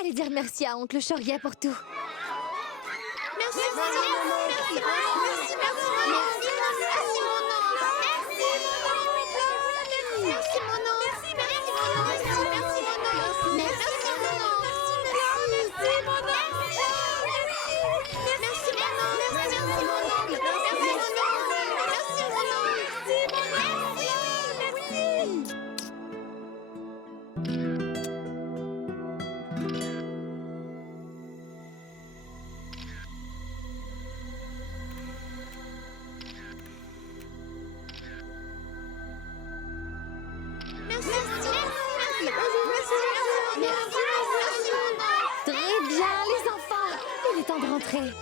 Allez dire merci à oncle Shoria pour tout. Merci, merci, merci, Très bien, les enfants. Il est temps de rentrer.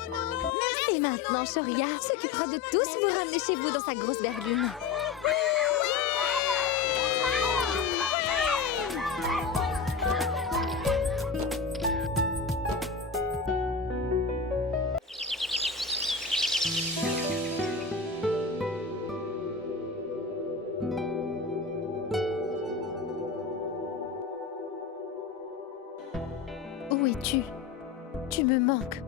Et maintenant, Shoria s'occupera de tous vous ramener chez vous dans sa grosse berline. Où es-tu? Tu me manques.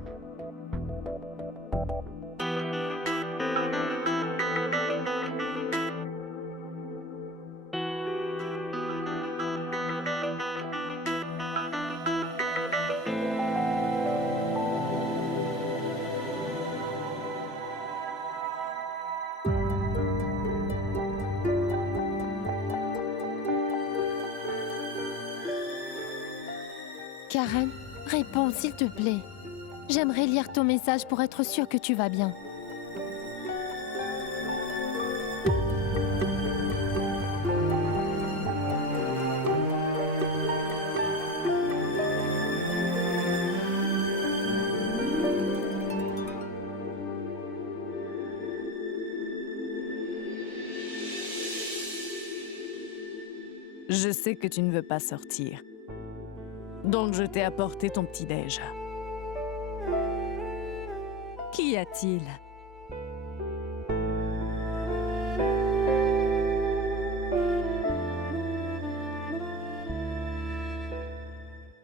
Karen, réponds s'il te plaît. J'aimerais lire ton message pour être sûre que tu vas bien. Je sais que tu ne veux pas sortir. Donc je t'ai apporté ton petit-déj. Qu'y a-t-il?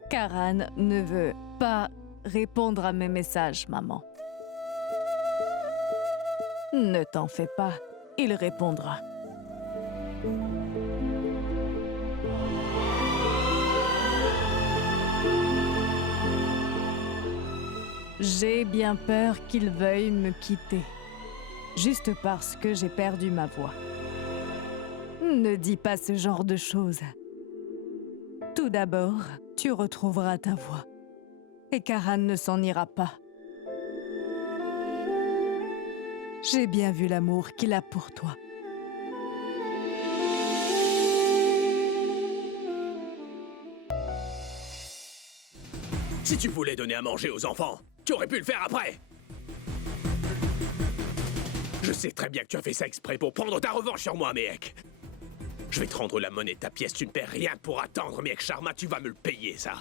Karan ne veut pas répondre à mes messages, maman. Ne t'en fais pas, il répondra. J'ai bien peur qu'il veuille me quitter, juste parce que j'ai perdu ma voix. Ne dis pas ce genre de choses. Tout d'abord, tu retrouveras ta voix, et Karan ne s'en ira pas. J'ai bien vu l'amour qu'il a pour toi. Si tu voulais donner à manger aux enfants, tu aurais pu le faire après. Je sais très bien que tu as fait ça exprès pour prendre ta revanche sur moi, Mehek. Je vais te rendre la monnaie de ta pièce, tu ne perds rien pour attendre, Mehek Sharma, tu vas me le payer, ça.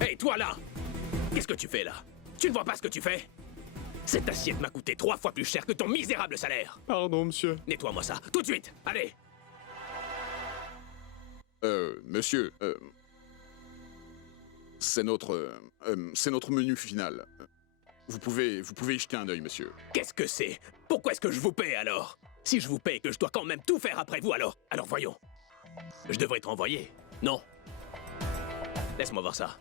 Hey, toi là! Qu'est-ce que tu fais là? Tu ne vois pas ce que tu fais? Cette assiette m'a coûté 3 fois plus cher que ton misérable salaire. Pardon, monsieur. Nettoie-moi ça, tout de suite, allez. Monsieur, c'est notre menu final. Vous pouvez y jeter un œil, monsieur. Qu'est-ce que c'est? Pourquoi est-ce que je vous paie alors? Si je vous paie, que je dois quand même tout faire après vous alors voyons. Je devrais te renvoyer, non? Laisse-moi voir ça.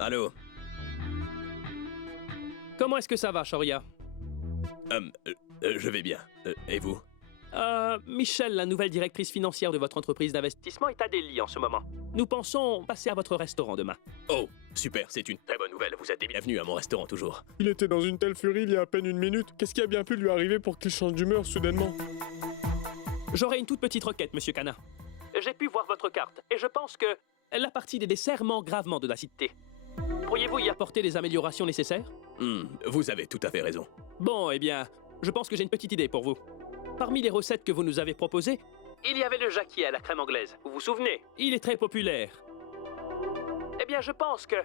Allô? Comment est-ce que ça va, Shoria? Je vais bien. Et vous? Michelle, la nouvelle directrice financière de votre entreprise d'investissement, est à Delhi en ce moment. Nous pensons passer à votre restaurant demain. Oh, super, c'est une très bonne nouvelle. Vous êtes les bienvenus à mon restaurant toujours. Il était dans une telle furie il y a à peine une minute. Qu'est-ce qui a bien pu lui arriver pour qu'il change d'humeur soudainement? J'aurais une toute petite requête, Monsieur Kana. J'ai pu voir votre carte, et je pense que la partie des desserts manque gravement de l'acidité. Pourriez-vous y apporter les améliorations nécessaires? Vous avez tout à fait raison. Bon, eh bien, je pense que j'ai une petite idée pour vous. Parmi les recettes que vous nous avez proposées, il y avait le jacquier à la crème anglaise. Vous vous souvenez? Il est très populaire. Eh bien, je pense que,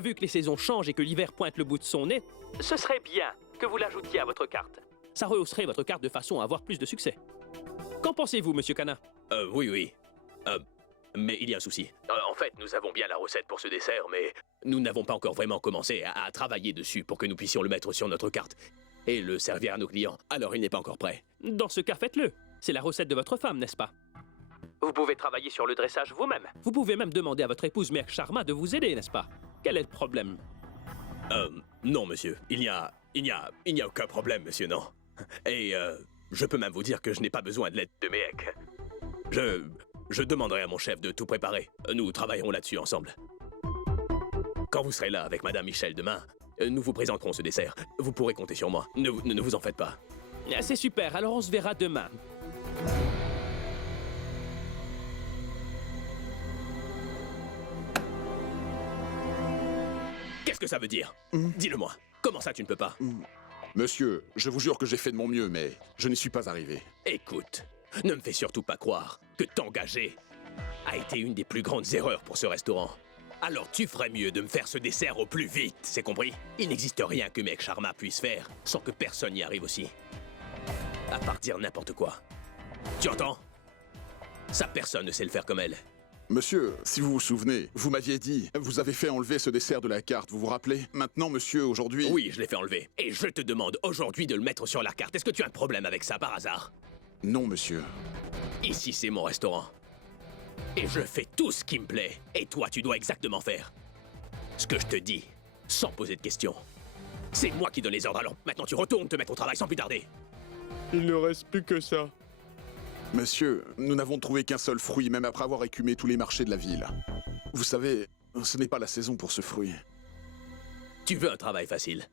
vu que les saisons changent et que l'hiver pointe le bout de son nez, ce serait bien que vous l'ajoutiez à votre carte. Ça rehausserait votre carte de façon à avoir plus de succès. Qu'en pensez-vous, Monsieur Cana? Oui. Mais il y a un souci. En fait, nous avons bien la recette pour ce dessert, mais nous n'avons pas encore vraiment commencé à travailler dessus pour que nous puissions le mettre sur notre carte et le servir à nos clients. Alors il n'est pas encore prêt. Dans ce cas, faites-le. C'est la recette de votre femme, n'est-ce pas? Vous pouvez travailler sur le dressage vous-même. Vous pouvez même demander à votre épouse Mère Sharma de vous aider, n'est-ce pas? Quel est le problème? Non, monsieur. Il n'y a aucun problème, monsieur, non. Et je peux même vous dire que je n'ai pas besoin de l'aide de Méhek. Je demanderai à mon chef de tout préparer. Nous travaillerons là-dessus ensemble. Quand vous serez là avec Madame Michel demain, nous vous présenterons ce dessert. Vous pourrez compter sur moi. Ne vous en faites pas. C'est super, alors on se verra demain. Qu'est-ce que ça veut dire? Dis-le-moi. Comment ça, tu ne peux pas? Monsieur, je vous jure que j'ai fait de mon mieux, mais je n'y suis pas arrivé. Écoute, ne me fais surtout pas croire que t'engager a été une des plus grandes erreurs pour ce restaurant. Alors tu ferais mieux de me faire ce dessert au plus vite, c'est compris? Il n'existe rien que Mehek Sharma puisse faire sans que personne n'y arrive aussi. À part dire n'importe quoi. Tu entends? Ça, personne ne sait le faire comme elle. Monsieur, si vous vous souvenez, vous m'aviez dit, vous avez fait enlever ce dessert de la carte, vous vous rappelez? Maintenant, monsieur, aujourd'hui... Oui, je l'ai fait enlever. Et je te demande aujourd'hui de le mettre sur la carte. Est-ce que tu as un problème avec ça par hasard? Non, monsieur. Ici, c'est mon restaurant. Et je fais tout ce qui me plaît. Et toi, tu dois exactement faire ce que je te dis, sans poser de questions. C'est moi qui donne les ordres, alors maintenant tu retournes te mettre au travail sans plus tarder. Il ne reste plus que ça. Monsieur, nous n'avons trouvé qu'un seul fruit, même après avoir écumé tous les marchés de la ville. Vous savez, ce n'est pas la saison pour ce fruit. Tu veux un travail facile?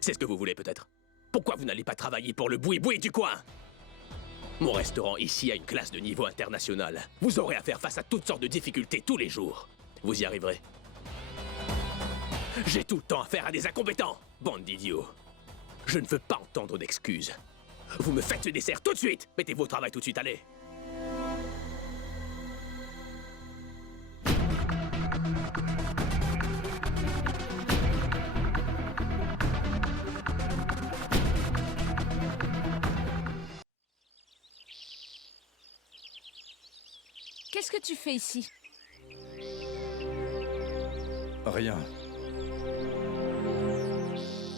C'est ce que vous voulez peut-être? Pourquoi vous n'allez pas travailler pour le boui-boui du coin? Mon restaurant ici a une classe de niveau international. Vous aurez à faire face à toutes sortes de difficultés tous les jours. Vous y arriverez? J'ai tout le temps affaire à des incompétents, bande d'idiots. Je ne veux pas entendre d'excuses. Vous me faites ce dessert tout de suite! Mettez-vous au travail tout de suite, allez! Qu'est-ce que tu fais ici? Rien.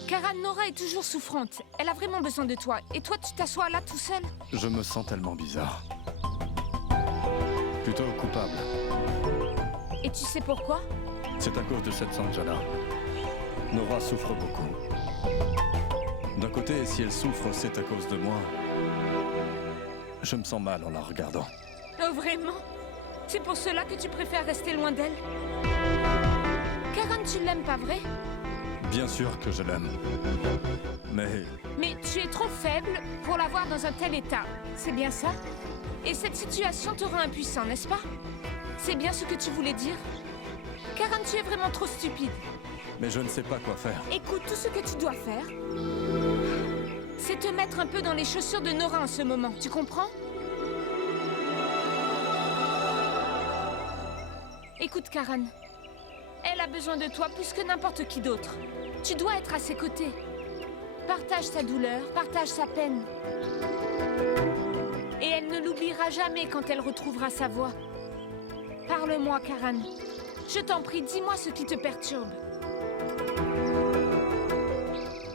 Karan, Nora est toujours souffrante. Elle a vraiment besoin de toi. Et toi, tu t'assois là tout seul? Je me sens tellement bizarre. Plutôt coupable. Et tu sais pourquoi? C'est à cause de cette Sanjana. Nora souffre beaucoup. D'un côté, si elle souffre, c'est à cause de moi. Je me sens mal en la regardant. Oh, vraiment? C'est pour cela que tu préfères rester loin d'elle? Karan, tu l'aimes pas vrai? Bien sûr que je l'aime. Mais tu es trop faible pour la voir dans un tel état. C'est bien ça? Et cette situation te rend impuissant, n'est-ce pas? C'est bien ce que tu voulais dire? Karan, tu es vraiment trop stupide. Mais je ne sais pas quoi faire. Écoute, tout ce que tu dois faire, c'est te mettre un peu dans les chaussures de Nora en ce moment. Tu comprends? Écoute, Karan. Elle a besoin de toi plus que n'importe qui d'autre. Tu dois être à ses côtés. Partage sa douleur, partage sa peine. Et elle ne l'oubliera jamais quand elle retrouvera sa voix. Parle-moi, Karan. Je t'en prie, dis-moi ce qui te perturbe.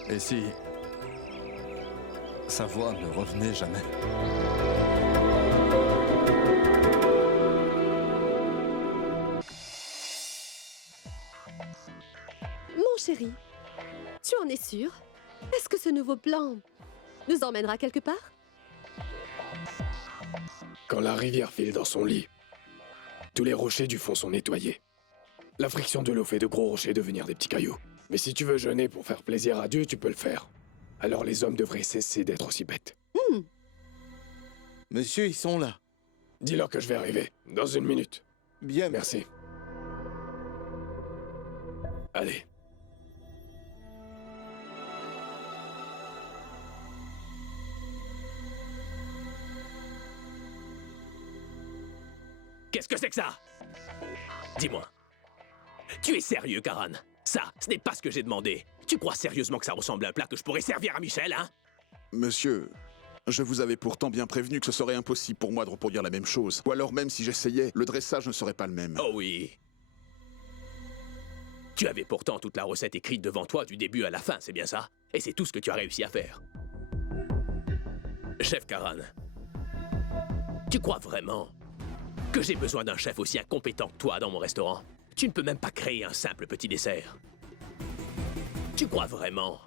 Et si sa voix ne revenait jamais? Mon chéri, tu en es sûr? Est-ce que ce nouveau plan nous emmènera quelque part? Quand la rivière file dans son lit, tous les rochers du fond sont nettoyés. La friction de l'eau fait de gros rochers devenir des petits cailloux. Mais si tu veux jeûner pour faire plaisir à Dieu, tu peux le faire. Alors les hommes devraient cesser d'être aussi bêtes. Monsieur, ils sont là. Dis-leur que je vais arriver, dans 1 minute. Bien, Merci. Allez. que c'est que ça? Dis-moi. Tu es sérieux, Karan? Ça, ce n'est pas ce que j'ai demandé. Tu crois sérieusement que ça ressemble à un plat que je pourrais servir à Michel, hein? Monsieur, je vous avais pourtant bien prévenu que ce serait impossible pour moi de reproduire la même chose. Ou alors même si j'essayais, le dressage ne serait pas le même. Oh oui. Tu avais pourtant toute la recette écrite devant toi du début à la fin, c'est bien ça? Et c'est tout ce que tu as réussi à faire. Chef Karan, tu crois vraiment que j'ai besoin d'un chef aussi incompétent que toi dans mon restaurant? Tu ne peux même pas créer un simple petit dessert. Tu crois vraiment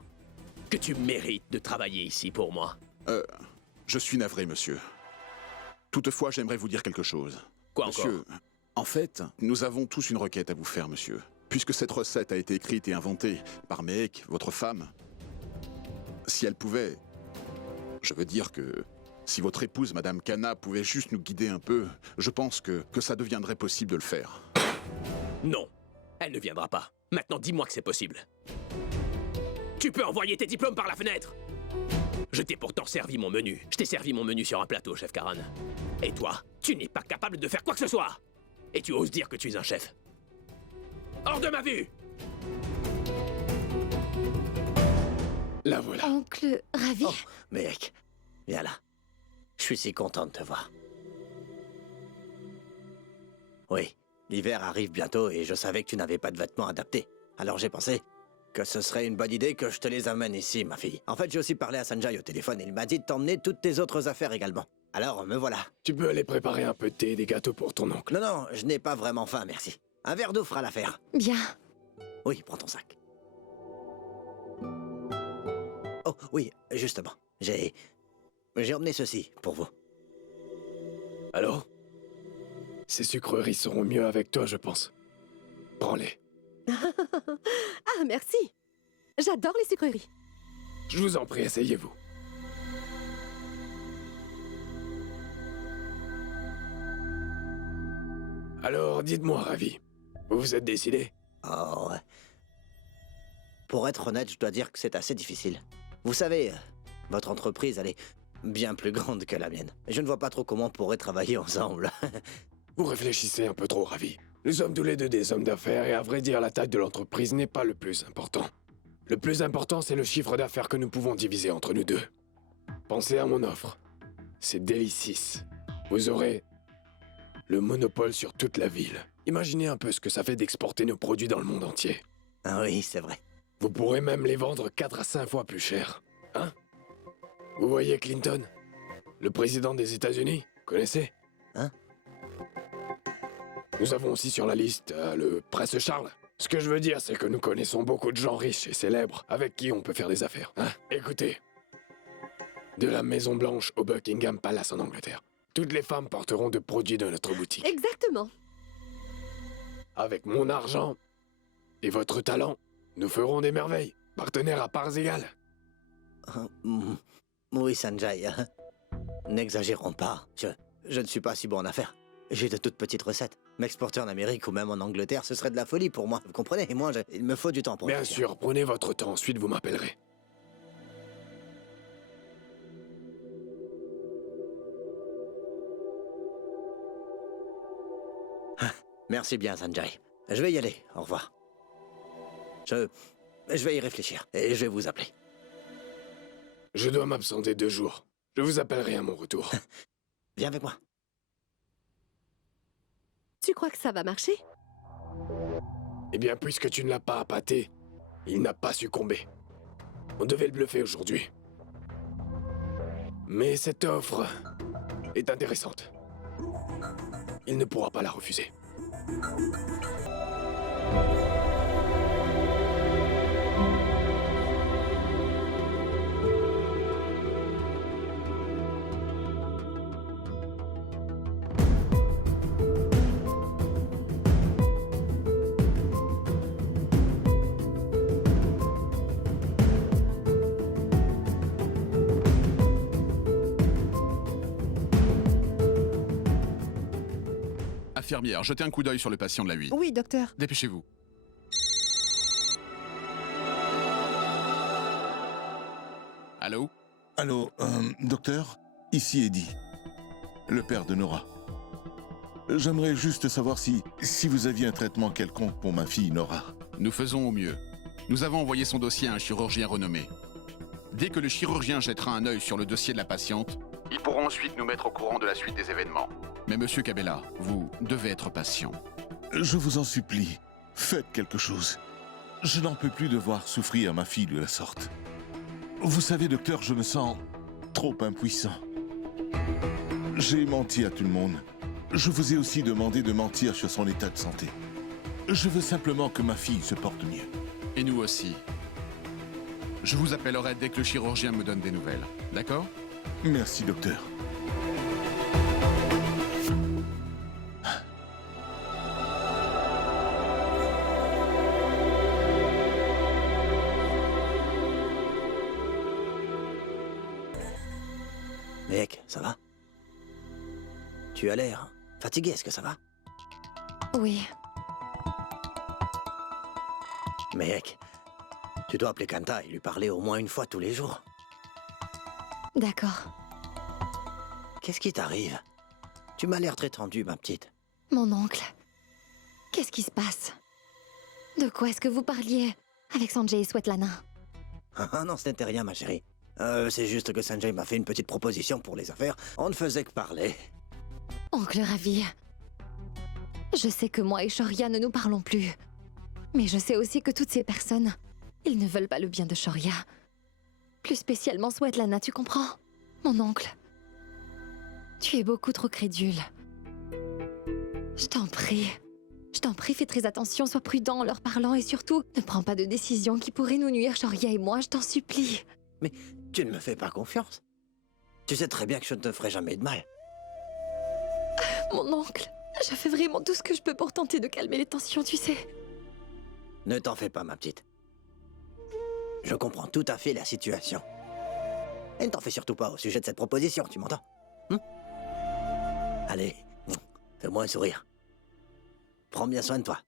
que tu mérites de travailler ici pour moi? Je suis navré, monsieur. Toutefois, j'aimerais vous dire quelque chose. Quoi monsieur, encore? En fait, nous avons tous une requête à vous faire, monsieur. Puisque cette recette a été écrite et inventée par Mehek, votre femme, si elle pouvait... Je veux dire que... Si votre épouse, Madame Kana, pouvait juste nous guider un peu, je pense que ça deviendrait possible de le faire. Non, elle ne viendra pas. Maintenant, dis-moi que c'est possible. Tu peux envoyer tes diplômes par la fenêtre! Je t'ai pourtant servi mon menu. Je t'ai servi mon menu sur un plateau, chef Karan. Et toi, tu n'es pas capable de faire quoi que ce soit! Et tu oses dire que tu es un chef. Hors de ma vue! La voilà. Oncle Ravi? Oh, mec, viens là. Je suis si content de te voir. Oui, l'hiver arrive bientôt et je savais que tu n'avais pas de vêtements adaptés. Alors j'ai pensé que ce serait une bonne idée que je te les amène ici, ma fille. En fait, j'ai aussi parlé à Sanjay au téléphone et il m'a dit de t'emmener toutes tes autres affaires également. Alors, me voilà. Tu peux aller préparer un peu de thé et des gâteaux pour ton oncle. Non, non, je n'ai pas vraiment faim, merci. Un verre d'eau fera l'affaire. Bien. Oui, prends ton sac. Oh, oui, justement. J'ai emmené ceci pour vous. Alors? Ces sucreries seront mieux avec toi, je pense. Prends-les. Ah, merci. J'adore les sucreries. Je vous en prie, asseyez-vous. Alors, dites-moi, Ravi, vous vous êtes décidé? Oh, ouais. Pour être honnête, je dois dire que c'est assez difficile. Vous savez, votre entreprise, elle est bien plus grande que la mienne. Je ne vois pas trop comment on pourrait travailler ensemble. Vous réfléchissez un peu trop, Ravi. Nous sommes tous les deux des hommes d'affaires et à vrai dire, la taille de l'entreprise n'est pas le plus important. Le plus important, c'est le chiffre d'affaires que nous pouvons diviser entre nous deux. Pensez à mon offre. C'est Delicis. Vous aurez le monopole sur toute la ville. Imaginez un peu ce que ça fait d'exporter nos produits dans le monde entier. Ah oui, c'est vrai. Vous pourrez même les vendre 4 à 5 fois plus cher. Hein? Vous voyez Clinton? Le président des États-Unis? Connaissez? Hein? Nous avons aussi sur la liste le Prince Charles. Ce que je veux dire, c'est que nous connaissons beaucoup de gens riches et célèbres avec qui on peut faire des affaires. Hein? Écoutez. De la Maison Blanche au Buckingham Palace en Angleterre. Toutes les femmes porteront de produits de notre boutique. Exactement. Avec mon argent et votre talent, nous ferons des merveilles. Partenaires à parts égales. Oui, Sanjay. N'exagérons pas. Je ne suis pas si bon en affaires. J'ai de toutes petites recettes. M'exporter en Amérique ou même en Angleterre, ce serait de la folie pour moi. Vous comprenez? Et moi, il me faut du temps pour Bien réfléchir. sûr, prenez votre temps, ensuite vous m'appellerez. Merci bien, Sanjay. Je vais y aller. Au revoir. Je vais y réfléchir et je vais vous appeler. Je dois m'absenter 2 jours. Je vous appellerai à mon retour. Viens avec moi. Tu crois que ça va marcher? Eh bien, puisque tu ne l'as pas appâté, il n'a pas succombé. On devait le bluffer aujourd'hui. Mais cette offre est intéressante. Il ne pourra pas la refuser. Infirmière, jetez un coup d'œil sur le patient de la 8. Oui, docteur. Dépêchez-vous. Allô? Allô, docteur? Ici Eddie, le père de Nora. J'aimerais juste savoir si vous aviez un traitement quelconque pour ma fille Nora. Nous faisons au mieux. Nous avons envoyé son dossier à un chirurgien renommé. Dès que le chirurgien jettera un œil sur le dossier de la patiente, ils pourront ensuite nous mettre au courant de la suite des événements. Mais monsieur Cabella, vous devez être patient. Je vous en supplie, faites quelque chose. Je n'en peux plus de voir souffrir ma fille de la sorte. Vous savez, docteur, je me sens trop impuissant. J'ai menti à tout le monde. Je vous ai aussi demandé de mentir sur son état de santé. Je veux simplement que ma fille se porte mieux. Et nous aussi. Je vous appellerai dès que le chirurgien me donne des nouvelles. D'accord? Merci, docteur. Mec, ça va? Tu as l'air fatigué, est-ce que ça va? Oui. Mec, tu dois appeler Kanta et lui parler au moins une fois tous les jours. D'accord. Qu'est-ce qui t'arrive? Tu m'as l'air très tendue, ma petite. Mon oncle, qu'est-ce qui se passe? De quoi est-ce que vous parliez avec Sanjay et Svetlana? Ah non, ce n'était rien, ma chérie. C'est juste que Sanjay m'a fait une petite proposition pour les affaires. On ne faisait que parler. Oncle Ravi, je sais que moi et Shoria ne nous parlons plus. Mais je sais aussi que toutes ces personnes, ils ne veulent pas le bien de Shoria. Plus spécialement Svetlana, tu comprends? Mon oncle, tu es beaucoup trop crédule. Je t'en prie, fais très attention, sois prudent en leur parlant et surtout, ne prends pas de décisions qui pourraient nous nuire, Shoria et moi, je t'en supplie. Mais tu ne me fais pas confiance. Tu sais très bien que je ne te ferai jamais de mal. Mon oncle, je fais vraiment tout ce que je peux pour tenter de calmer les tensions, tu sais. Ne t'en fais pas, ma petite. Je comprends tout à fait la situation. Et ne t'en fais surtout pas au sujet de cette proposition, tu m'entends? Allez, fais-moi un sourire. Prends bien soin de toi.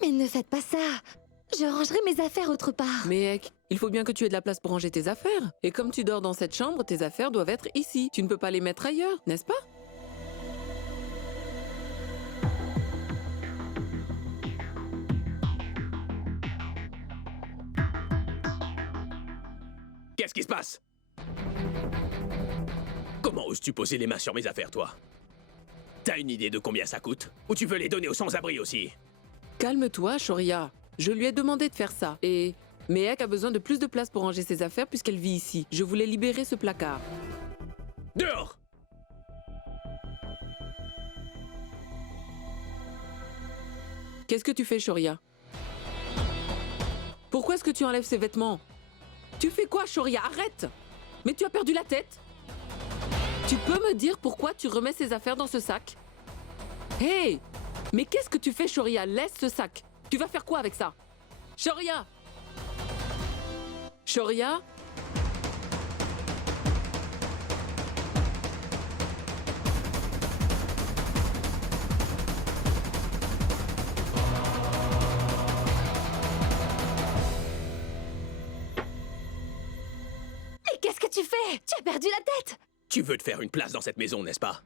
Mais ne faites pas ça. Je rangerai mes affaires autre part. Mais il faut bien que tu aies de la place pour ranger tes affaires. Et comme tu dors dans cette chambre, tes affaires doivent être ici. Tu ne peux pas les mettre ailleurs, n'est-ce pas? Qu'est-ce qui se passe? Comment oses-tu poser les mains sur mes affaires, toi? T'as une idée de combien ça coûte? Ou tu veux les donner aux sans-abri aussi? Calme-toi, Shoria. Je lui ai demandé de faire ça. Et Mehek a besoin de plus de place pour ranger ses affaires puisqu'elle vit ici. Je voulais libérer ce placard. Dehors! Qu'est-ce que tu fais, Shoria? Pourquoi est-ce que tu enlèves ses vêtements? Tu fais quoi, Shoria? Arrête! Mais tu as perdu la tête? Tu peux me dire pourquoi tu remets ces affaires dans ce sac? Hé! Mais qu'est-ce que tu fais, Shoria? Laisse ce sac. Tu vas faire quoi avec ça? Shoria! Shoria? Mais qu'est-ce que tu fais? Tu as perdu la tête! Tu veux te faire une place dans cette maison, n'est-ce pas?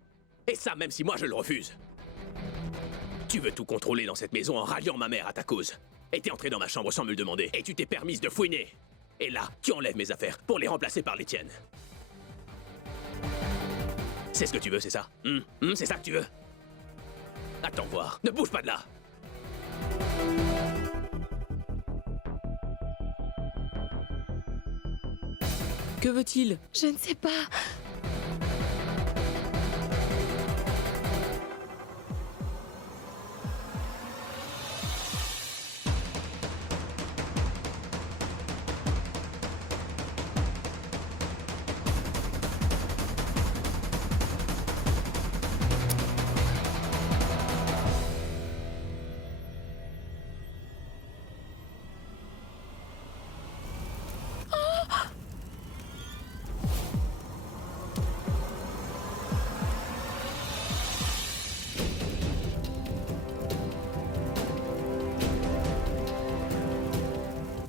Et ça, même si moi je le refuse. Tu veux tout contrôler dans cette maison en ralliant ma mère à ta cause. Et t'es entré dans ma chambre sans me le demander. Et tu t'es permise de fouiner. Et là, tu enlèves mes affaires pour les remplacer par les tiennes. C'est ce que tu veux, c'est ça? C'est ça que tu veux? Attends voir. Ne bouge pas de là. Que veut-il? Je ne sais pas.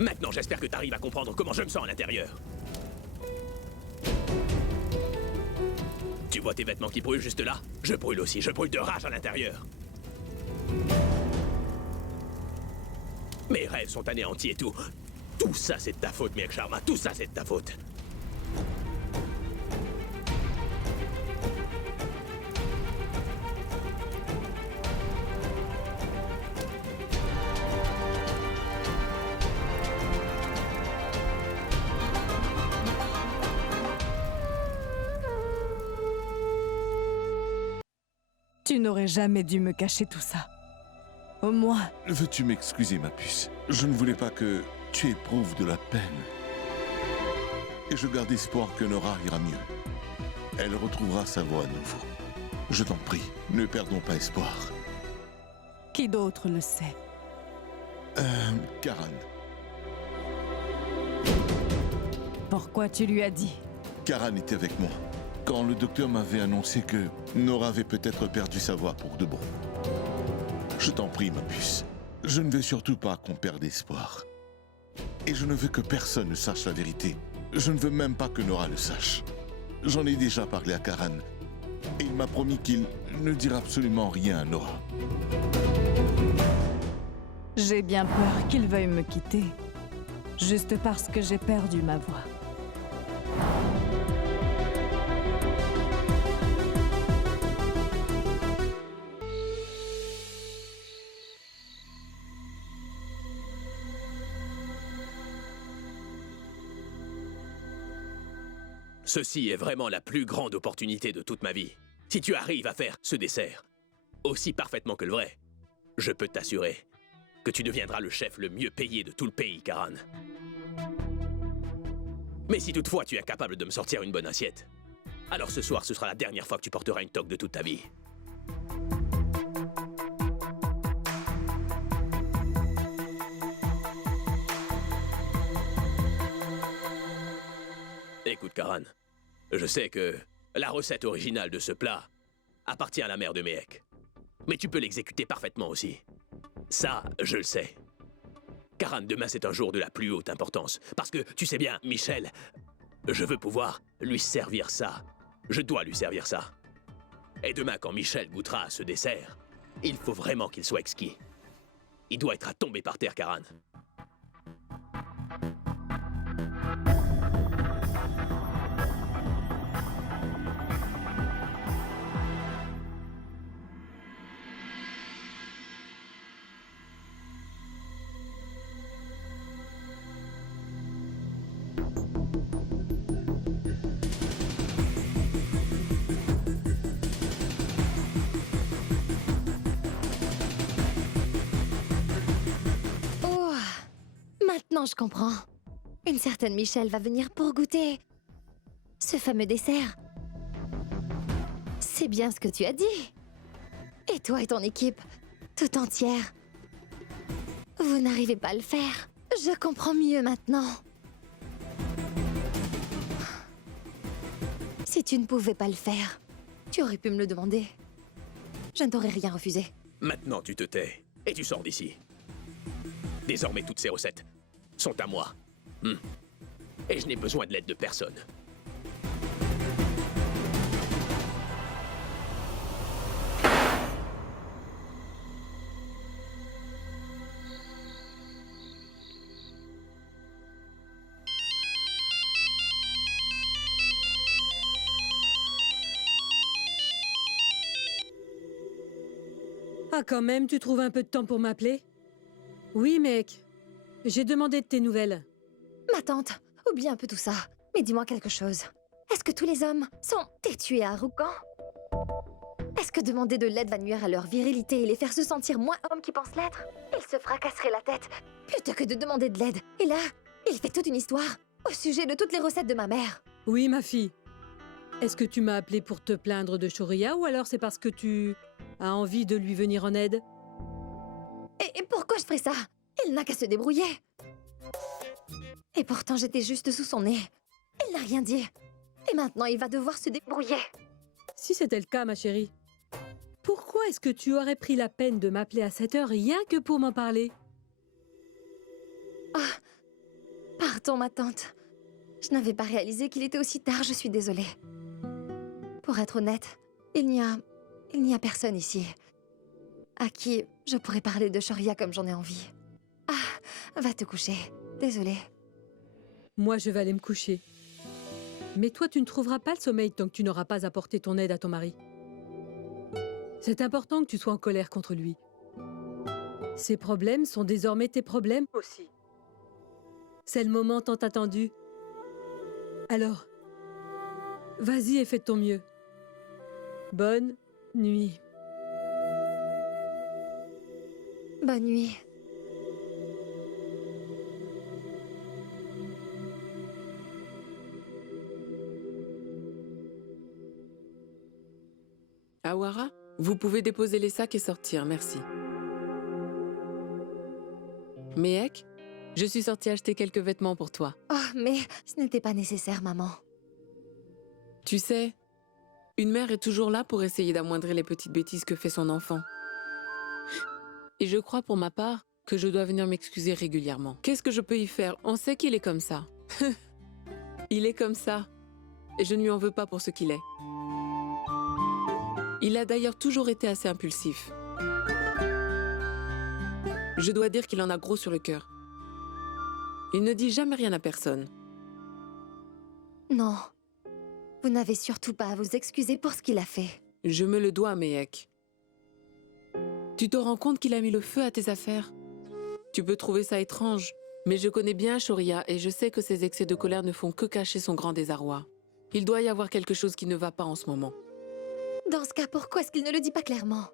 Maintenant, j'espère que t'arrives à comprendre comment je me sens à l'intérieur. Tu vois tes vêtements qui brûlent juste là? Je brûle aussi, je brûle de rage à l'intérieur. Mes rêves sont anéantis et tout. Tout ça, c'est de ta faute, Miek Sharma. Tout ça, c'est de ta faute. Tu n'aurais jamais dû me cacher tout ça. Au moins... Veux-tu m'excuser, ma puce? Je ne voulais pas que tu éprouves de la peine. Et je garde espoir que Nora ira mieux. Elle retrouvera sa voix à nouveau. Je t'en prie, ne perdons pas espoir. Qui d'autre le sait? Karan. Pourquoi tu lui as dit? Karan était avec moi quand le docteur m'avait annoncé que Nora avait peut-être perdu sa voix pour de bon. Je t'en prie, ma puce. Je ne veux surtout pas qu'on perde espoir. Et je ne veux que personne ne sache la vérité. Je ne veux même pas que Nora le sache. J'en ai déjà parlé à Karan. Et il m'a promis qu'il ne dira absolument rien à Nora. J'ai bien peur qu'il veuille me quitter. Juste parce que j'ai perdu ma voix. Ceci est vraiment la plus grande opportunité de toute ma vie. Si tu arrives à faire ce dessert, aussi parfaitement que le vrai, je peux t'assurer que tu deviendras le chef le mieux payé de tout le pays, Karan. Mais si toutefois tu es incapable de me sortir une bonne assiette, alors ce soir ce sera la dernière fois que tu porteras une toque de toute ta vie. Écoute, Karan, je sais que la recette originale de ce plat appartient à la mère de Méhek. Mais tu peux l'exécuter parfaitement aussi. Ça, je le sais. Karan, demain c'est un jour de la plus haute importance. Parce que, tu sais bien, Michel, je veux pouvoir lui servir ça. Je dois lui servir ça. Et demain, quand Michel goûtera à ce dessert, il faut vraiment qu'il soit exquis. Il doit être à tomber par terre, Karan. Maintenant, je comprends. Une certaine Michel va venir pour goûter ce fameux dessert. C'est bien ce que tu as dit. Et toi et ton équipe, tout entière, vous n'arrivez pas à le faire. Je comprends mieux maintenant. Si tu ne pouvais pas le faire, tu aurais pu me le demander. Je ne t'aurais rien refusé. Maintenant, tu te tais et tu sors d'ici. Désormais, toutes ces recettes sont à moi. Et je n'ai besoin de l'aide de personne. Ah, quand même, tu trouves un peu de temps pour m'appeler? Oui, mec. J'ai demandé de tes nouvelles. Ma tante, oublie un peu tout ça. Mais dis-moi quelque chose. Est-ce que tous les hommes sont têtus et arrogants? Est-ce que demander de l'aide va nuire à leur virilité et les faire se sentir moins hommes qu'ils pensent l'être? Ils se fracasseraient la tête plutôt que de demander de l'aide. Et là, il fait toute une histoire au sujet de toutes les recettes de ma mère. Oui, ma fille. Est-ce que tu m'as appelé pour te plaindre de Shoria ou alors c'est parce que tu as envie de lui venir en aide? Et pourquoi je ferais ça? Il n'a qu'à se débrouiller. Et pourtant, j'étais juste sous son nez. Il n'a rien dit. Et maintenant, il va devoir se débrouiller. Si c'était le cas, ma chérie, pourquoi est-ce que tu aurais pris la peine de m'appeler à cette heure rien que pour m'en parler? Ah, Pardon, ma tante. Je n'avais pas réalisé qu'il était aussi tard, je suis désolée. Pour être honnête, il n'y a personne ici à qui je pourrais parler de Shoria comme j'en ai envie. Ah, va te coucher. Désolée. Moi, je vais aller me coucher. Mais toi, tu ne trouveras pas le sommeil tant que tu n'auras pas apporté ton aide à ton mari. C'est important que tu sois en colère contre lui. Ses problèmes sont désormais tes problèmes aussi. C'est le moment tant attendu. Alors, vas-y et fais de ton mieux. Bonne nuit. Bonne nuit. Awara, vous pouvez déposer les sacs et sortir, merci. Mehek, je suis sortie acheter quelques vêtements pour toi. Oh, mais ce n'était pas nécessaire, maman. Tu sais, une mère est toujours là pour essayer d'amoindrir les petites bêtises que fait son enfant. Et je crois pour ma part que je dois venir m'excuser régulièrement. Qu'est-ce que je peux y faire? On sait qu'il est comme ça. Il est comme ça. Et je ne lui en veux pas pour ce qu'il est. Il a d'ailleurs toujours été assez impulsif. Je dois dire qu'il en a gros sur le cœur. Il ne dit jamais rien à personne. Non. Vous n'avez surtout pas à vous excuser pour ce qu'il a fait. Je me le dois, Mehek. Tu te rends compte qu'il a mis le feu à tes affaires? Tu peux trouver ça étrange, mais je connais bien Shoria et je sais que ses excès de colère ne font que cacher son grand désarroi. Il doit y avoir quelque chose qui ne va pas en ce moment. Dans ce cas, pourquoi est-ce qu'il ne le dit pas clairement?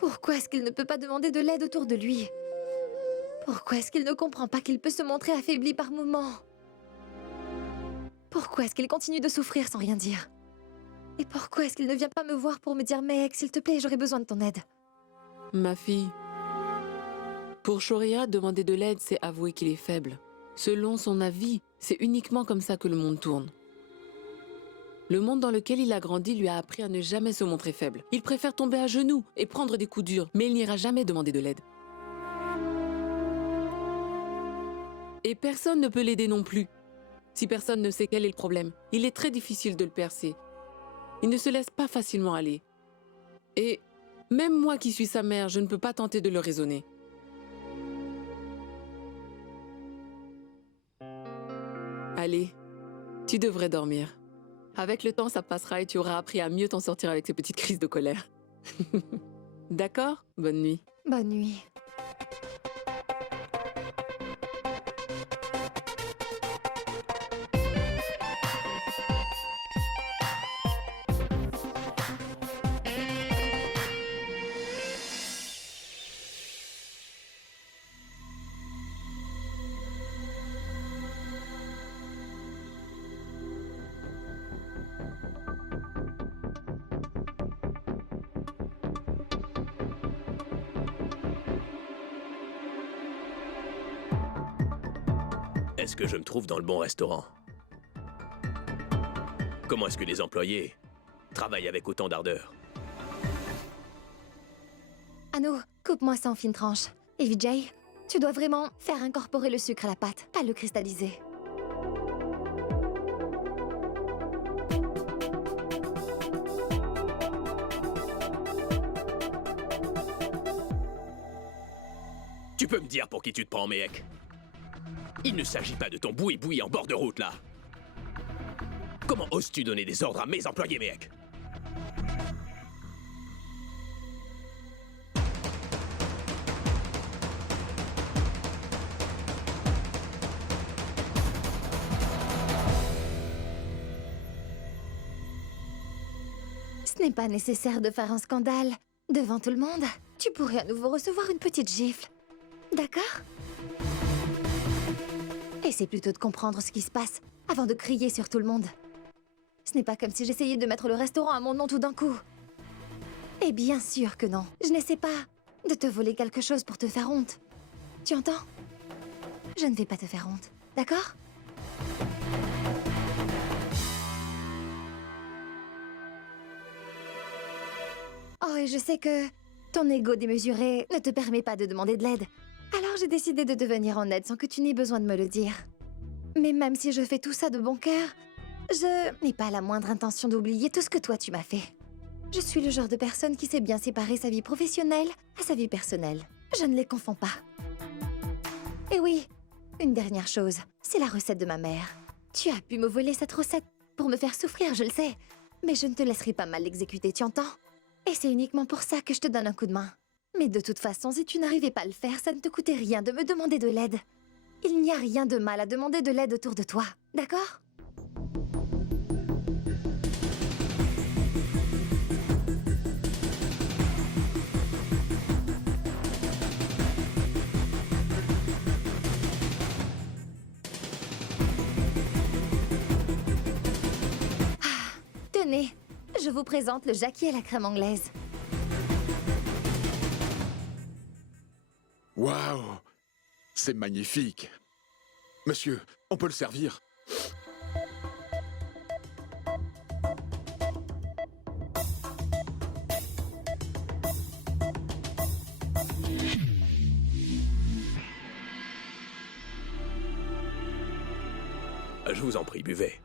Pourquoi est-ce qu'il ne peut pas demander de l'aide autour de lui? Pourquoi est-ce qu'il ne comprend pas qu'il peut se montrer affaibli par moments? Pourquoi est-ce qu'il continue de souffrir sans rien dire? Et pourquoi est-ce qu'il ne vient pas me voir pour me dire « Mehek, s'il te plaît, j'aurais besoin de ton aide ». Ma fille, pour Shoria, demander de l'aide, c'est avouer qu'il est faible. Selon son avis, c'est uniquement comme ça que le monde tourne. Le monde dans lequel il a grandi lui a appris à ne jamais se montrer faible. Il préfère tomber à genoux et prendre des coups durs, mais il n'ira jamais demander de l'aide. Et personne ne peut l'aider non plus. Si personne ne sait quel est le problème, il est très difficile de le percer. Il ne se laisse pas facilement aller. Et même moi qui suis sa mère, je ne peux pas tenter de le raisonner. Allez, tu devrais dormir. Avec le temps, ça passera et tu auras appris à mieux t'en sortir avec ces petites crises de colère. D'accord? Bonne nuit. Bonne nuit. Est-ce que je me trouve dans le bon restaurant? Comment est-ce que les employés travaillent avec autant d'ardeur? Anu, coupe-moi ça en fines tranches. Et Vijay, tu dois vraiment faire incorporer le sucre à la pâte, pas le cristalliser. Tu peux me dire pour qui tu te prends, Mehek? Il ne s'agit pas de ton boui-boui en bord de route, là. Comment oses-tu donner des ordres à mes employés, Mehek? Ce n'est pas nécessaire de faire un scandale devant tout le monde. Tu pourrais à nouveau recevoir une petite gifle. D'accord? Essaie plutôt de comprendre ce qui se passe avant de crier sur tout le monde. Ce n'est pas comme si j'essayais de mettre le restaurant à mon nom tout d'un coup. Et bien sûr que non. Je n'essaie pas de te voler quelque chose pour te faire honte. Tu entends? Je ne vais pas te faire honte, d'accord? Oh, et je sais que ton ego démesuré ne te permet pas de demander de l'aide. Alors j'ai décidé de te venir en aide sans que tu n'aies besoin de me le dire. Mais même si je fais tout ça de bon cœur, je n'ai pas la moindre intention d'oublier tout ce que toi tu m'as fait. Je suis le genre de personne qui sait bien séparer sa vie professionnelle à sa vie personnelle. Je ne les confonds pas. Et oui, une dernière chose, c'est la recette de ma mère. Tu as pu me voler cette recette pour me faire souffrir, je le sais. Mais je ne te laisserai pas mal l'exécuter, tu entends? Et c'est uniquement pour ça que je te donne un coup de main. Mais de toute façon, si tu n'arrivais pas à le faire, ça ne te coûtait rien de me demander de l'aide. Il n'y a rien de mal à demander de l'aide autour de toi, d'accord? Tenez, je vous présente le Jackie à la crème anglaise. Waouh! C'est magnifique. Monsieur, on peut le servir? Je vous en prie, buvez.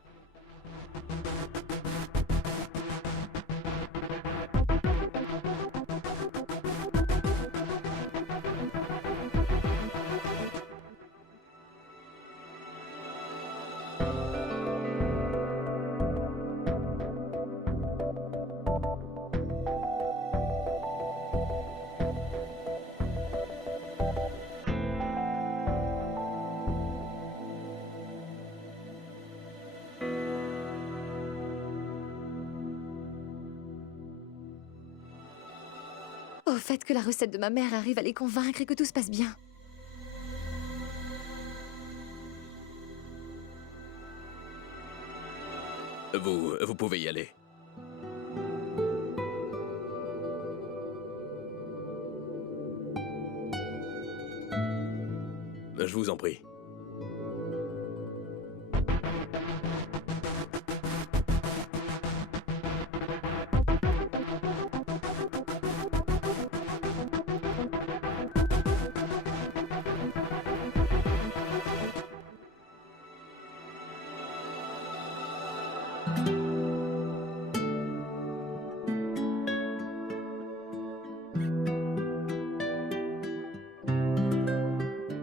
Au fait que la recette de ma mère arrive à les convaincre et que tout se passe bien. Vous pouvez y aller. Je vous en prie.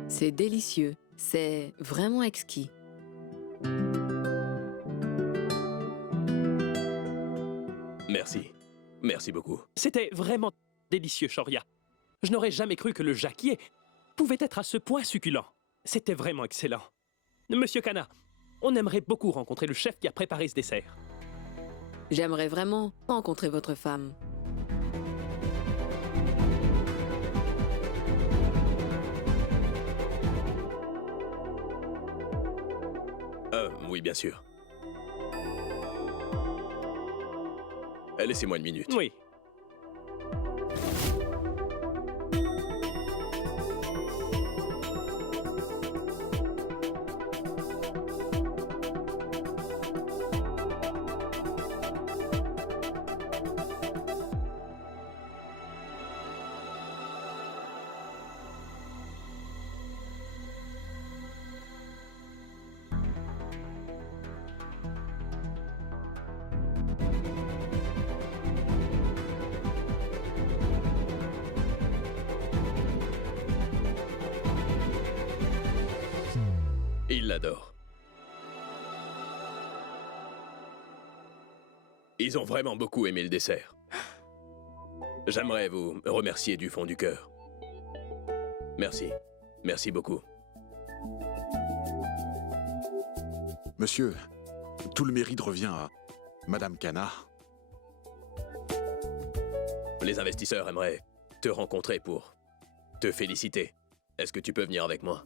C'est délicieux. C'est vraiment exquis. Merci. Merci beaucoup. C'était vraiment délicieux, Shoria. Je n'aurais jamais cru que le jacquier pouvait être à ce point succulent. C'était vraiment excellent. Monsieur Kana, on aimerait beaucoup rencontrer le chef qui a préparé ce dessert. J'aimerais vraiment rencontrer votre femme. Oui, bien sûr. Laissez-moi une minute. Oui. Il l'adore. Ils ont vraiment beaucoup aimé le dessert. J'aimerais vous remercier du fond du cœur. Merci. Merci beaucoup. Monsieur, tout le mérite revient à Madame Kana. Les investisseurs aimeraient te rencontrer pour te féliciter. Est-ce que tu peux venir avec moi?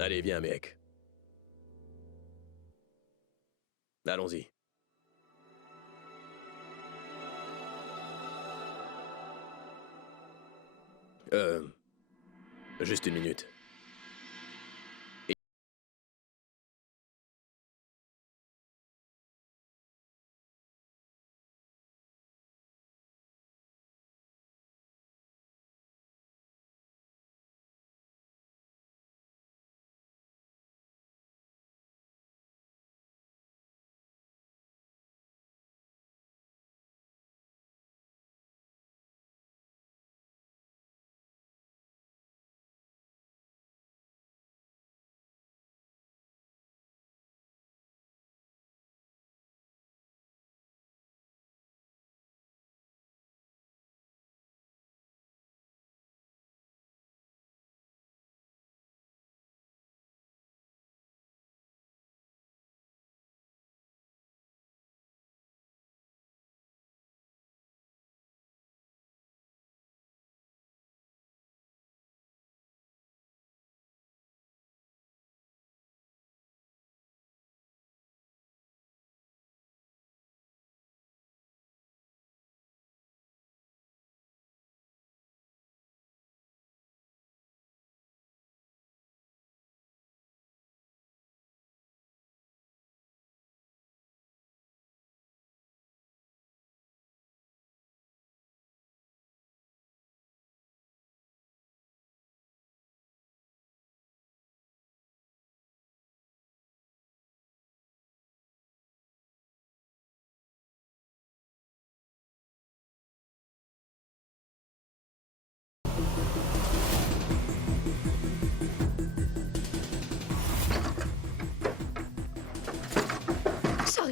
Allez, viens, mec. Allons-y. Juste une minute.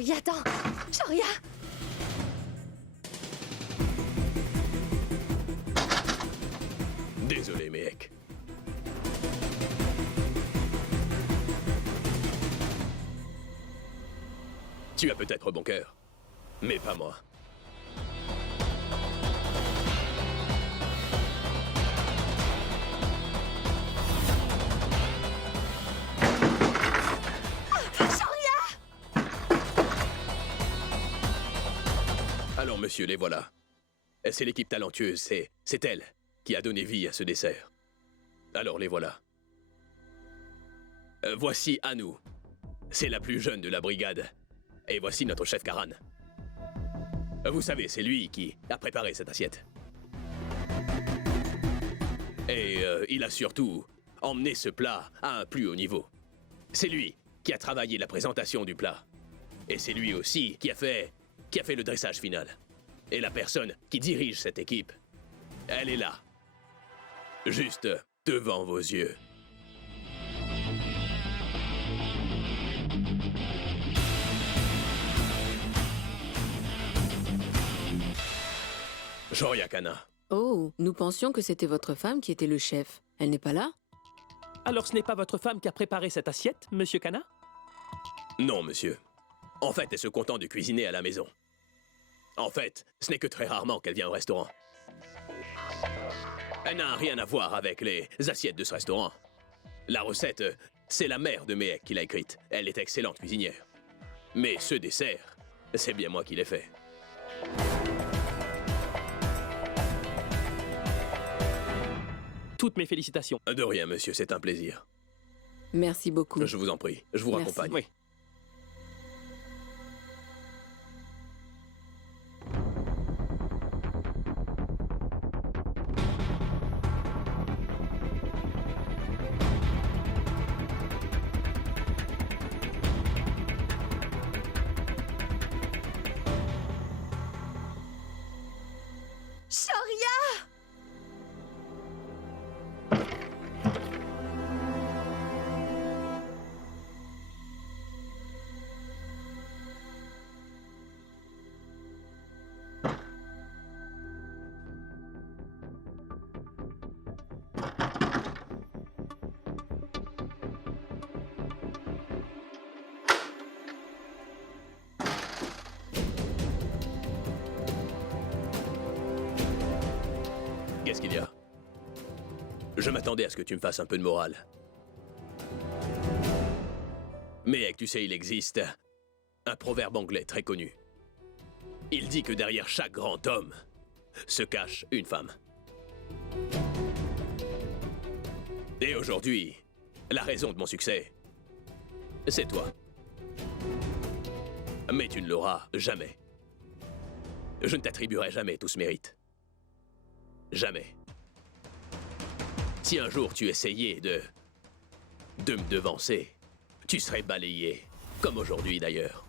Shoria, attends! Shoria! Désolé, Mehek. Tu as peut-être bon cœur, mais pas moi. Alors, monsieur, les voilà. C'est l'équipe talentueuse, c'est elle qui a donné vie à ce dessert. Alors, les voilà. Voici Anu. C'est la plus jeune de la brigade. Et voici notre chef Karan. Vous savez, c'est lui qui a préparé cette assiette. Et il a surtout emmené ce plat à un plus haut niveau. C'est lui qui a travaillé la présentation du plat. Et c'est lui aussi qui a fait le dressage final. Et la personne qui dirige cette équipe, elle est là. Juste devant vos yeux. Shoria Kana. Oh, nous pensions que c'était votre femme qui était le chef. Elle n'est pas là? Alors ce n'est pas votre femme qui a préparé cette assiette, monsieur Kana? Non, monsieur. En fait, elle se contente de cuisiner à la maison. En fait, ce n'est que très rarement qu'elle vient au restaurant. Elle n'a rien à voir avec les assiettes de ce restaurant. La recette, c'est la mère de Mehek qui l'a écrite. Elle est excellente cuisinière. Mais ce dessert, c'est bien moi qui l'ai fait. Toutes mes félicitations. De rien, monsieur, c'est un plaisir. Merci beaucoup. Je vous en prie, je vous Merci. raccompagne. Oui. Shoria! Qu'est-ce qu'il y a? Je m'attendais à ce que tu me fasses un peu de morale. Mais tu sais, il existe un proverbe anglais très connu. Il dit que derrière chaque grand homme se cache une femme. Et aujourd'hui, la raison de mon succès, c'est toi. Mais tu ne l'auras jamais. Je ne t'attribuerai jamais tout ce mérite. Jamais. Si un jour tu essayais de me devancer, tu serais balayé, comme aujourd'hui d'ailleurs.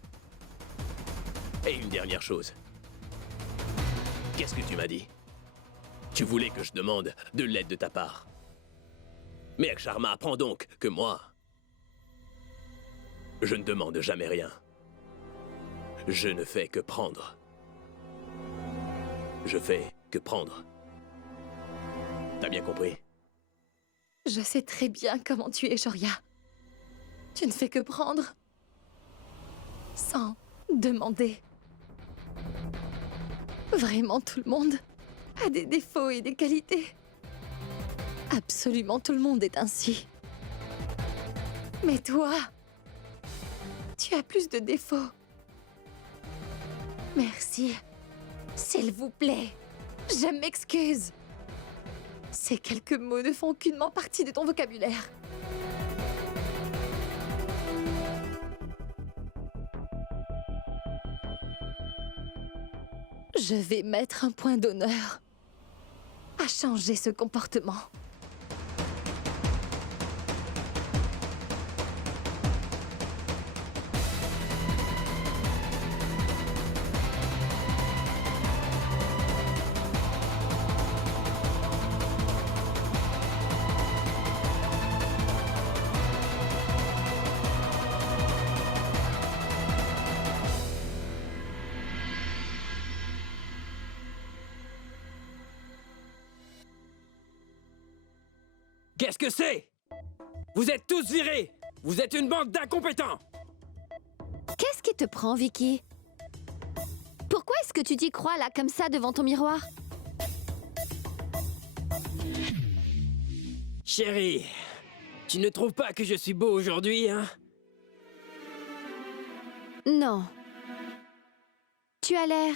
Et une dernière chose. Qu'est-ce que tu m'as dit? Tu voulais que je demande de l'aide de ta part. Mais Sharma apprend donc que moi, je ne demande jamais rien. Je ne fais que prendre. Je fais que prendre. T'as bien compris? Je sais très bien comment tu es, Shoria. Tu ne fais que prendre. Sans demander. Vraiment, tout le monde a des défauts et des qualités. Absolument tout le monde est ainsi. Mais toi, tu as plus de défauts. Merci. S'il vous plaît, je m'excuse. Ces quelques mots ne font qu'aucunement partie de ton vocabulaire. Je vais mettre un point d'honneur à changer ce comportement. Qu'est-ce que c'est? Vous êtes tous virés! Vous êtes une bande d'incompétents! Qu'est-ce qui te prend, Vicky? Pourquoi est-ce que tu t'y crois là, comme ça, devant ton miroir? Chérie, tu ne trouves pas que je suis beau aujourd'hui, hein? Non. Tu as l'air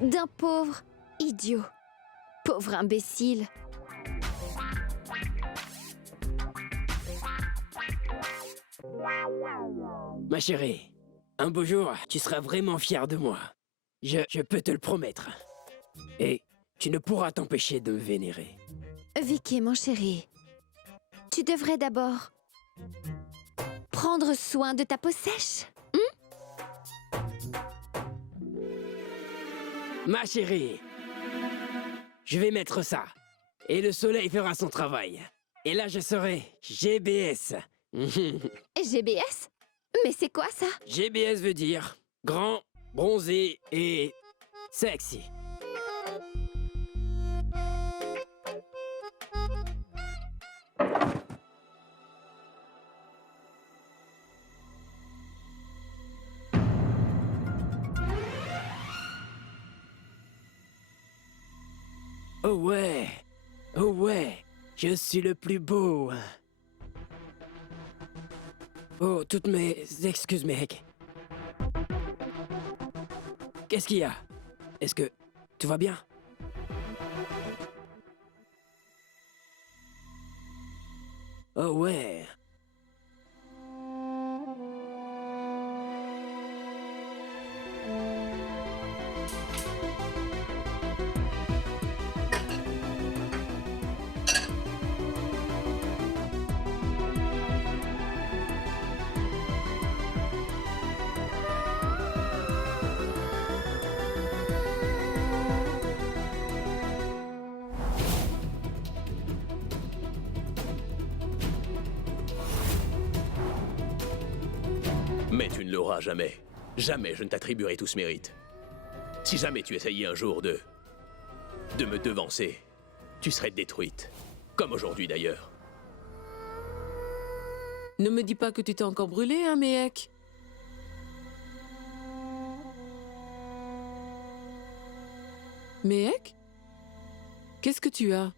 d'un pauvre idiot. Pauvre imbécile. Ma chérie, un beau jour, tu seras vraiment fière de moi. Je peux te le promettre. Et tu ne pourras t'empêcher de me vénérer. Vicky, mon chéri, tu devrais d'abord prendre soin de ta peau sèche. Ma chérie, je vais mettre ça. Et le soleil fera son travail. Et là, je serai GBS. GBS? Mais c'est quoi ça? GBS veut dire grand, bronzé et sexy. Oh ouais, je suis le plus beau. Oh, toutes mes excuses, mec. Qu'est-ce qu'il y a? Est-ce que tout va bien? Oh ouais. Mais tu ne l'auras jamais. Jamais je ne t'attribuerai tout ce mérite. Si jamais tu essayais un jour de me devancer, tu serais détruite. Comme aujourd'hui d'ailleurs. Ne me dis pas que tu t'es encore brûlé, hein, Méhek? Méhek? Qu'est-ce que tu as?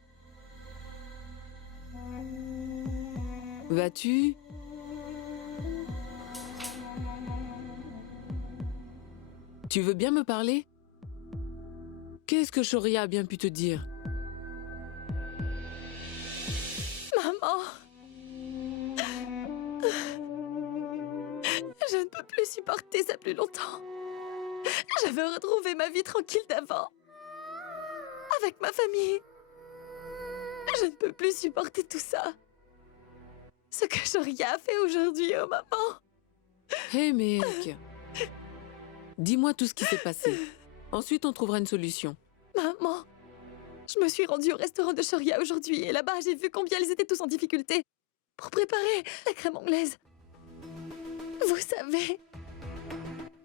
Vas-tu? Tu veux bien me parler? Qu'est-ce que Shoria a bien pu te dire? Maman! Je ne peux plus supporter ça plus longtemps. Je veux retrouver ma vie tranquille d'avant. Avec ma famille. Je ne peux plus supporter tout ça. Ce que Shoria a fait aujourd'hui, oh maman! Hé, mec! Dis-moi tout ce qui s'est passé. Ensuite, on trouvera une solution. Maman, je me suis rendue au restaurant de Shoria aujourd'hui et là-bas, j'ai vu combien ils étaient tous en difficulté pour préparer la crème anglaise. Vous savez,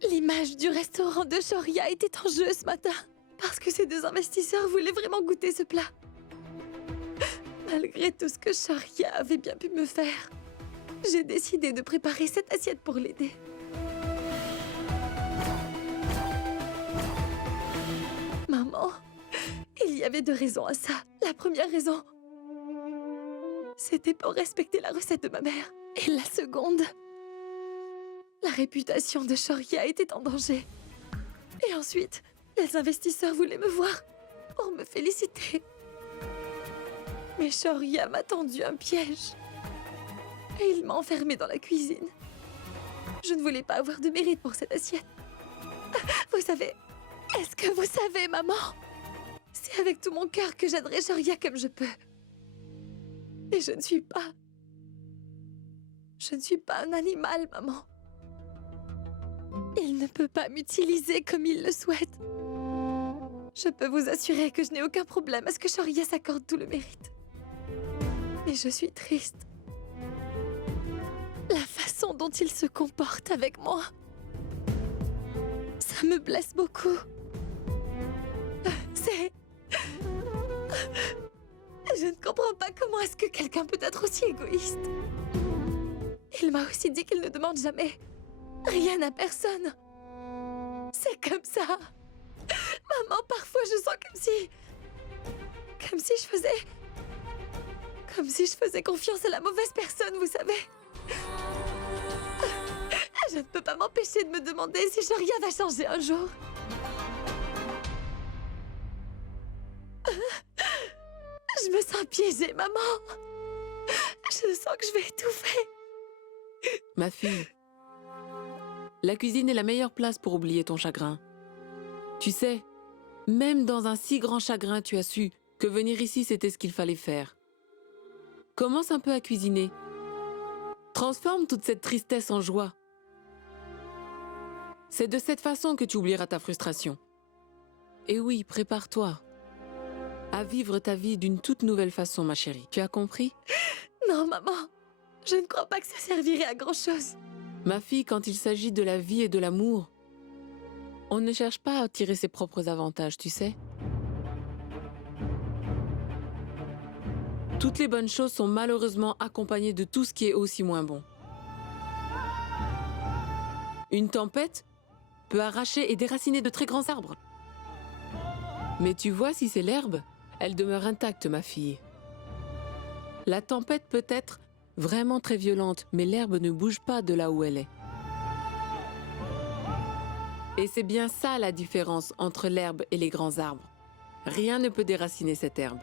l'image du restaurant de Shoria était en jeu ce matin parce que ces deux investisseurs voulaient vraiment goûter ce plat. Malgré tout ce que Shoria avait bien pu me faire, j'ai décidé de préparer cette assiette pour l'aider. Maman, il y avait deux raisons à ça. La première raison, c'était pour respecter la recette de ma mère. Et la seconde, la réputation de Shoria était en danger. Et ensuite, les investisseurs voulaient me voir pour me féliciter. Mais Shoria m'a tendu un piège. Et il m'a enfermée dans la cuisine. Je ne voulais pas avoir de mérite pour cette assiette. Vous savez... Est-ce que vous savez, maman? C'est avec tout mon cœur que j'aiderai Shoria comme je peux. Et je ne suis pas... Je ne suis pas un animal, maman. Il ne peut pas m'utiliser comme il le souhaite. Je peux vous assurer que je n'ai aucun problème à ce que Shoria s'accorde tout le mérite. Mais je suis triste. La façon dont il se comporte avec moi... Ça me blesse beaucoup. Je Je ne comprends pas comment est-ce que quelqu'un peut être aussi égoïste. Il m'a aussi dit qu'il ne demande jamais rien à personne. C'est comme ça. Maman, parfois je sens comme si je faisais confiance à la mauvaise personne, vous savez. Je ne peux pas m'empêcher de me demander si Shoria va changer un jour. Je me sens piégée, maman. Je sens que je vais étouffer. Ma fille, la cuisine est la meilleure place pour oublier ton chagrin. Tu sais, même dans un si grand chagrin, tu as su que venir ici, c'était ce qu'il fallait faire. Commence un peu à cuisiner. Transforme toute cette tristesse en joie. C'est de cette façon que tu oublieras ta frustration. Et oui, prépare-toi à vivre ta vie d'une toute nouvelle façon, ma chérie. Tu as compris? Non, maman. Je ne crois pas que ça servirait à grand-chose. Ma fille, quand il s'agit de la vie et de l'amour, on ne cherche pas à tirer ses propres avantages, tu sais. Toutes les bonnes choses sont malheureusement accompagnées de tout ce qui est aussi moins bon. Une tempête peut arracher et déraciner de très grands arbres. Mais tu vois, si c'est l'herbe, elle demeure intacte, ma fille. La tempête peut être vraiment très violente, mais l'herbe ne bouge pas de là où elle est. Et c'est bien ça la différence entre l'herbe et les grands arbres. Rien ne peut déraciner cette herbe.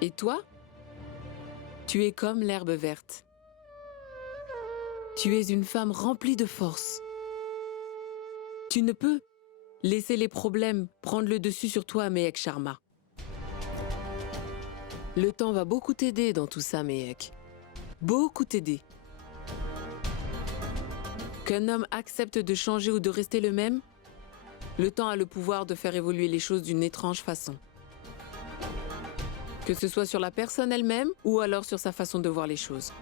Et toi, tu es comme l'herbe verte. Tu es une femme remplie de force. Tu ne peux laisser les problèmes prendre le dessus sur toi, Mehek Sharma. Le temps va beaucoup t'aider dans tout ça, Mehek. Beaucoup t'aider. Qu'un homme accepte de changer ou de rester le même, le temps a le pouvoir de faire évoluer les choses d'une étrange façon. Que ce soit sur la personne elle-même ou alors sur sa façon de voir les choses.